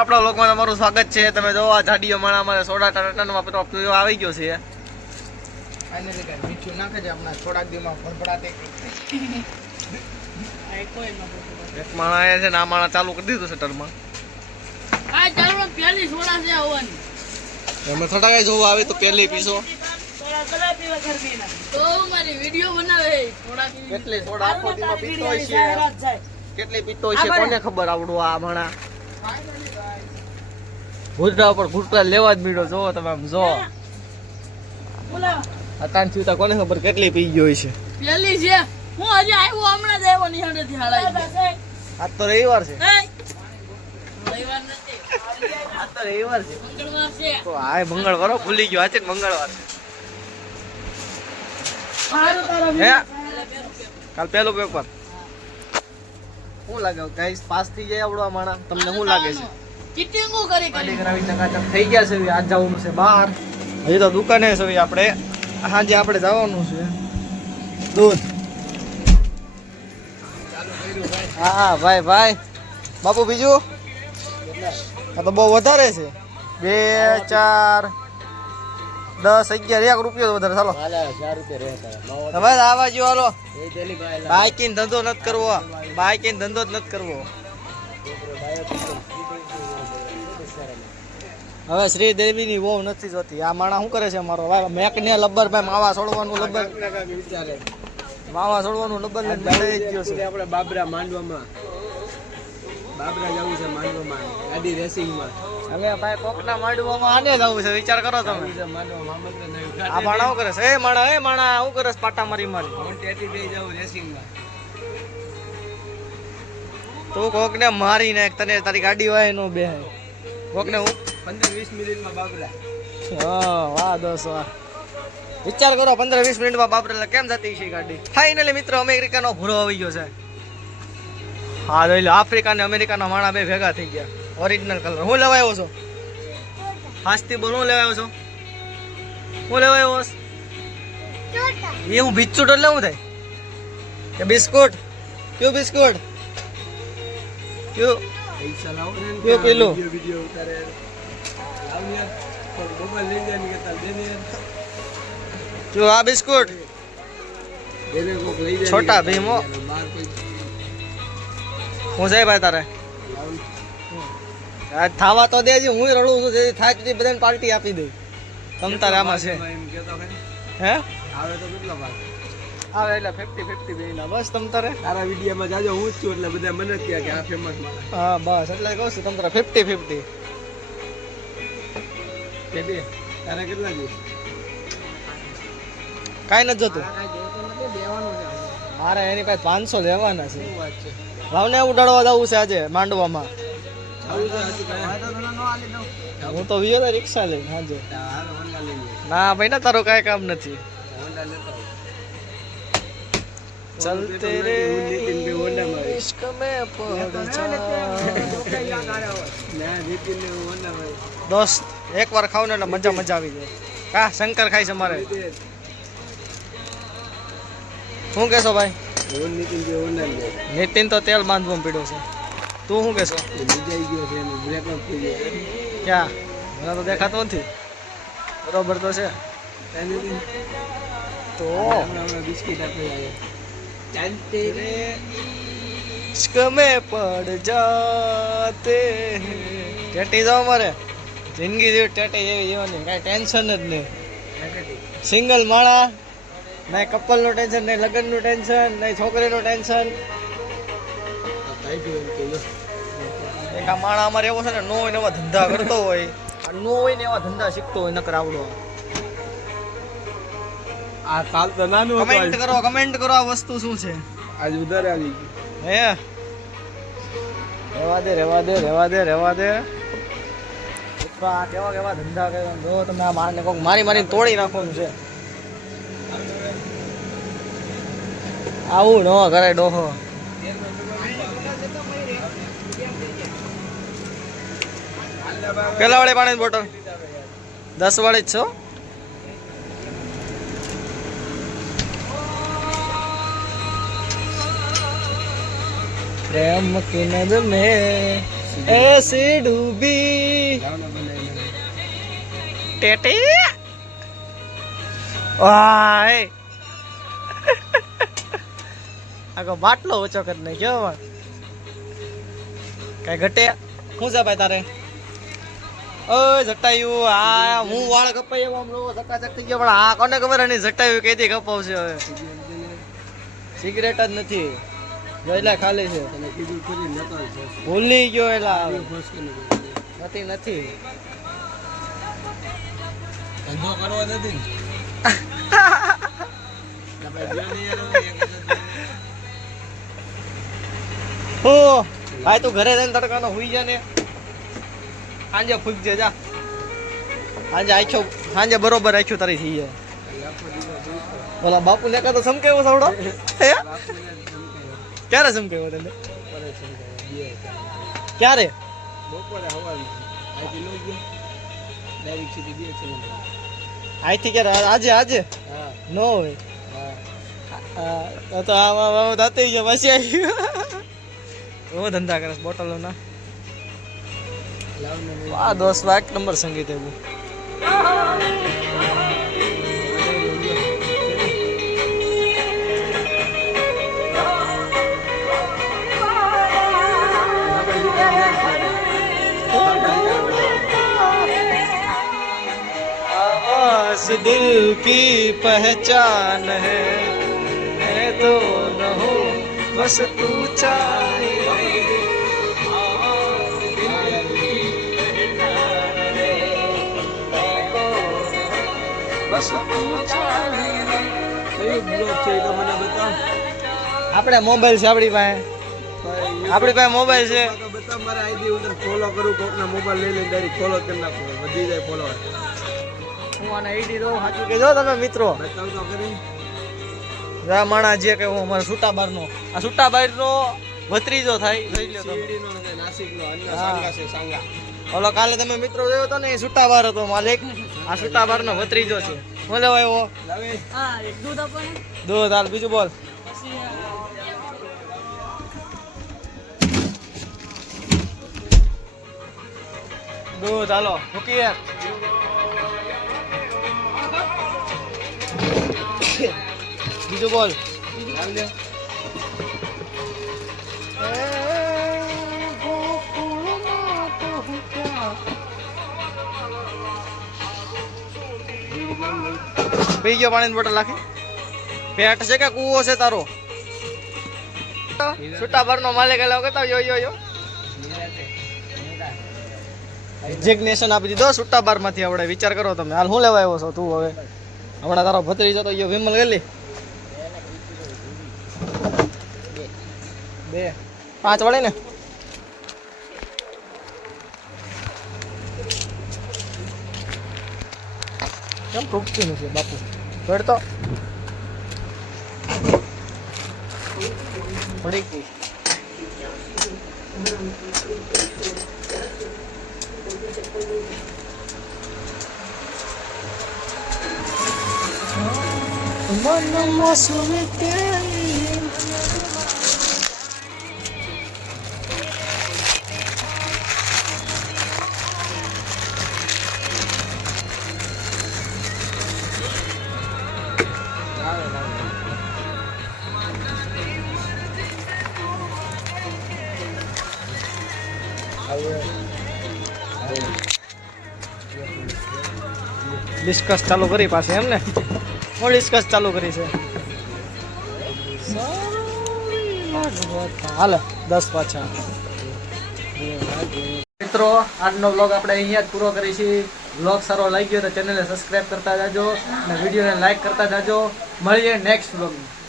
આપણા લોકોમાં તમારું સ્વાગત છે. તમે જો આ જાડીઓ માણા અમારે સોડા ટાટામાં પેલો પીવો આવી ગયો છે. ફાઇનલી કઈ મીઠું નાખે છે આપણા થોડાક દિવસમાં ફડફડાતે એક માણા આયા છે ને આ માણા ચાલુ કરી દીધું શટરમાં. ટરમાં આ ચાલુ પેલી સોડા છે આવવાની. તમે થોડા કઈ જોવું આવે તો પહેલી પીસો. તો મારી વિડિયો બનાવે થોડા કેટલી સોડા આખો દીમાં પીતો હોય છે કેટલી પીતો હોય છે કોને ખબર આવડું આ માણા? ઘૂંટડા ઉપર ઘૂંટડા લેવા જ મીડો જોવો તમે આમ જો અતાન ચૂતા કોને ખબર કેટલી પી ગયો છે પેલી છે હું હજી આવ્યો હમણાં જ આવ્યો નિહાળે થી હાલાઈ આજ તો રવિવાર છે. રવિવાર નથી. આજ તો રવિવાર છે. મંગળવાર છે. તો આ મંગળવાર હો, ભૂલી ગયો. આજે મંગળવાર છે. હે? કાલ પહેલું પેપર શું લાગે ગાઈસ પાસ થઈ જાય આવડો આ માણા. તમને શું લાગે છે? ચીટિંગો કરી કરી. કરાવી ચકાચક થઈ ગયા છે આજ જવાનું છે બહાર. હજી તો દુકાને છે આપણે સાંજે આપણે જવાનું છે. દૂધ. હા, ભાઈ ભાઈ. બાપુ, બીજું? આ તો બહુ વધારે છે. બે, ચાર, દસ, અગિયાર, એક રૂપિયો વધારે. ચાલો. હવે આવા જો હાલો. બાઇકિંગ ધંધો નથી કરવો. બાઇકિંગ ધંધો જ નથી કરવો. હવે શ્રીદેવી ની વહુ નથી જોતી. આ માણા શું કરે છે અમારો? મેક ને લબ્બર ભાઈ માવા છોડવાનું લબ્બર. માવા છોડવાનું લબ્બર લઈને જ ગયો છે. આપણે બાબરા માંડવામાં. બાબરા જવું છે માંડવામાં. ગાડી રેસિંગમાં હવે ભાઈ કોકના માંડવામાં આને જ આવું છે વિચાર કરો તમે. માંડવામાં. આ માણા શું કરે છે? એ માણા એ માણા શું કરે પાટા મારી મારી. હું ટેટી બે જવું રેસિંગમાં તું કોક ને મારી નાખ તને તારી ગાડી હોય નો બે કોક ને હું પંદર વીસ મિનિટમાં બાબરા હા વાહ દોસ્ત વાહ. વિચાર કરો પંદર વીસ મિનિટમાં એટલે કેમ જતી છે ગાડી? ફાઇનલી મિત્રો અમેરિકાનો ભૂરો આવી ગયો છે. હા જોઈ લો આફ્રિકા ને અમેરિકાના માણા બે ભેગા થઈ ગયા. ઓરિજિનલ કલર હું લેવા આવ્યો છો? હાસ્તી બોલ હું લેવા આવ્યો છો? હું લેવા આવ્યો છું એ હું બિસ્કુટ એટલે શું થાય? કે બિસ્કુટ? કયું બિસ્કુટ? કયું પૈસા લાવો. ને કયો પેલો? વીડિયો વીડિયો ઉતારે. લાવ યાર. પણ મોબાઈલ લઈ જાય ને કહેતા દે ને જો આ બિસ્કુટ. એને કોક લઈ જાય છોટા ભીમો. હું જાય ભાઈ તારે? આજ થાવા તો દેજે હું રડું છું જેથી થાય તેથી બધાને પાર્ટી આપી દઉં તમ તારે આમાં છે. હે? આવે તો કેટલા વાર આવે એટલે ફિફ્ટી ફિફ્ટી બેના બસ તમ તારે? તારા વિડીયોમાં જાજો હું જ છું એટલે બધા મને જ કે આ ફેમસ હા બસ. એટલે કહું છું તમ તારે ફિફ્ટી ફિફ્ટી કે બે. તારા કેટલા જોઈશ કાંઈ નથી જતું. મારે એની પાસે પાંચસો લેવાના છે. શું વાત છે? લાવને ઉડાડવા જવું છે આજે માંડવામાં? હું તો વિયો રિક્ષા લઈને લઈ હાજે ના ભાઈ ના તારું કાંઈ કામ નથી. નીતિનને હું હોન્ડામાં આવીશ. દોસ્ત એકવાર ખાવ ને એટલે મજા મજા આવી જાય કા શંકર ખાય છે મારે શું કહેશો ભાઈ નીતિન તો તેલ બાંધવામાં પીડ્યો છે તું શું થઈ ક્યાં મને તો દેખાતો નથી બરોબર તો છે તો બિસ્કિટ આપી ચાલતે રે ઇશ્ક મેં પડ જાતે ટેટી જાઓ મારે જિંદગી જેવી ટેટી જેવી જીવવાની કાંઈ ટેન્શન જ નહીં સિંગલ માળા નહીં કપલનું ટેન્શન નહીં લગ્નનું ટેન્શન નહીં છોકરીનું ટેન્શન એક આ માળા અમારે એવો છે ને નો હોય ને એવા ધંધા કરતો હોય નો હોય ને એવા ધંધા શીખતો હોય નકર આવડો આ કાલ તો નાનું કમેન્ટ કરો કમેન્ટ કરો આ વસ્તુ શું છે? આજ ઉધાર આવી ગયું હે? રેવા દે રેવા દે રેવા દે રેવા દે. આ કેવા કેવા ધંધા કર્યો? જો તમે આ માણને કોક મારી મારી તોડી નાખવાનું છે. આવું ન કરે ડોહો. પેલા વાળી પાણી બોટલ દસ વાળી જ છો? પ્રેમ કિનદ મેં એસી ડૂબી. ટેટી? વાય. આગો બાટલો ઓછો કરી નાખ્યો. કઈ ઘટે? શું છે ભાઈ તારે? ઓય જટાયું આ, હું વાળ કપાઈ એવો આમ લોકો ધક્કા થઈ ગયો. પણ આ કોને ખબર એની જટાયું કેદી કપાવશે હવે? સિગરેટ જ નથી. જોઈલા ખાલી છે. જ. ભૂલી ગયો એલા. નથી નથી. ધંધો કરવો નથી જો જ. હો ભાઈ તું ઘરે જઈને તડકાનો હુઈ જા ને. સાંજે ફૂગજે જા. સાંજે આખ્યો સાંજે બરોબર રાખ્યું તારી થઈ જાય ઓલા બાપુ ને કાં તો સમકેવો સાવડો હે? જ. ક્યારે સમજાવ્યો. બે ક્યારે? બપોરે. અહીંથી ક્યારે? આજે આજે? હા. નો હોય. તો આમાં આમાં દાંતે ગયો પછી આવી બહુ ધંધા કરે બોટલોના. આ દોસ્ત એક નંબર સંગીત એવું आवाज दिल की पहचान है मैं तो न हो बस तू चाहिए बस तू चाहिए કયું બ્લોગ છે એ તો મને બતાવ આપણે મોબાઈલ છે આપણી પાસે આપણી પાસે મોબાઈલ છે તો બતાવ મારા આઈડી અંદર ફોલો કરું કોકના મોબાઈલ લઈ લઈને ડાયરેક્ટ ફોલો કરી નાખું વધી જાય ફોલો હું આને આઈડી દઉં સાચું કહેજો તમે મિત્રો. રા માણા જે કે હું અમારા સુટા બારનો આ સુટા બારનો ભત્રીજો થાય જોઈ લો તમે. શિરડીનો નથી નાસિકનો અન્ય હા. સાંગા છે સાંગા ઓલો કાલે તમે મિત્રો જોયો હતો ને એ સુટા બાર હતો માલિક. આ સુટા બાર નો ભત્રીજો છે. બોલે હા એક દૂધ આપો દૂધ હાલ બીજું બોલ. દૂધ હાલો મૂકી બીજું બોલ. પી ગયો પાણીની બોટલ નાખી. પેટ છે કે કૂવો છે તારો? છૂટા ભર નો માલિક એલા કહેતા યો યો યો એક્ઝિગ્નેશન આપી દીધો, છૂટા બારમાંથી આપણે વિચાર કરો તમે. હાલ શું લેવા આવ્યો છો તું હવે? હમણાં તારો ભત્રી જતો યો વિમલ ગયેલી. બે પાંચ વડે ને કેમ તૂટતી નથી બાપુ પડ તો પડી ગઈ મનમાં સુનતે ડિસ્કસ ચાલુ કરી પાછી એમ ને? હું ડિસ્કસ ચાલુ કરી છે. હાલ, દસ પાછા. મિત્રો, આજનો બ્લોગ આપણે અહીંયા જ પૂરો કરી છીએ બ્લોગ સારો લાગ્યો તો ચેનલને સબસ્ક્રાઇબ કરતા જાજો અને વિડીયોને લાઈક કરતા જાજો. મળીએ નેક્સ્ટ બ્લોગમાં